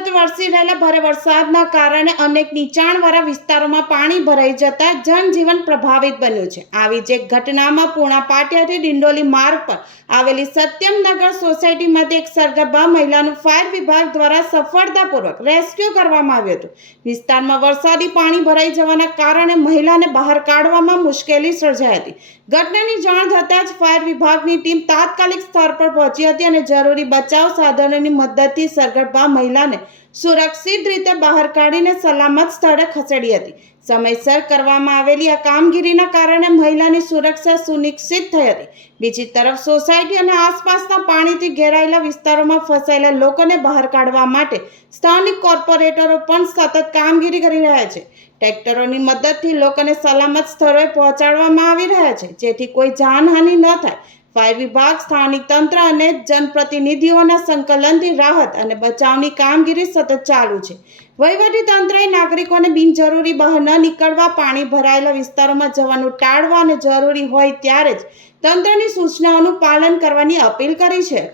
સતત વરસી રહેલા ભારે વરસાદના કારણે અનેક નીચાણવાળા વિસ્તારોમાં પાણી ભરાઈ જતા જનજીવન પ્રભાવિત બન્યું છે। આવી જ એક ઘટનામાં પૂણા પાટિયાથી ડિંડોલી માર્ગ પર આવેલી સત્યમનગર સોસાયટીમાંથી એક સગર્ભા મહિલાનું ફાયર વિભાગ દ્વારા સફળતાપૂર્વક રેસ્ક્યુ કરવામાં આવ્યું હતું। વિસ્તારમાં વરસાદી પાણી ભરાઈ જવાના કારણે મહિલાને બહાર કાઢવામાં મુશ્કેલી સર્જાઈ હતી। ઘટનાની જાણ થતાં જ ફાયર વિભાગની ટીમ તાત્કાલિક સ્થળ પર પહોંચી હતી અને જરૂરી બચાવ સાધનોની મદદથી સગર્ભા મહિલાને સુરક્ષિત રીતે બહાર કાઢીને સલામત સ્થળે ખસેડી હતી। સમયસર કરવામાં આવેલી આ કામગીરીના કારણે મહિલાની સુરક્ષા સુનિશ્ચિત થઈ હતી। બીજી તરફ સોસાયટી અને આસપાસના પાણીથી ઘેરાયેલા વિસ્તારોમાં ફસાયેલા લોકોને બહાર કાઢવા માટે સ્થાનિક કોર્પોરેટરો પણ સતત કામગીરી કરી રહ્યા છે। ટ્રેક્ટરોની મદદથી લોકોને સલામત સ્થળોએ પહોંચાડવામાં આવી રહ્યા છે, જેથી કોઈ જાનહાનિ ન થાય। ફાયર વિભાગ, સ્થાનિક તંત્ર અને જનપ્રતિનિધિઓના સંકલનથી રાહત અને બચાવની કામગીરી સતત ચાલુ છે। વહીવટી તંત્રએ નાગરિકોને બિનજરૂરી બહાર ન નીકળવા, પાણી ભરાયેલા વિસ્તારોમાં જવાનું ટાળવા અને જરૂરી હોય ત્યારે જ તંત્રની સૂચનાઓનું પાલન કરવાની અપીલ કરી છે।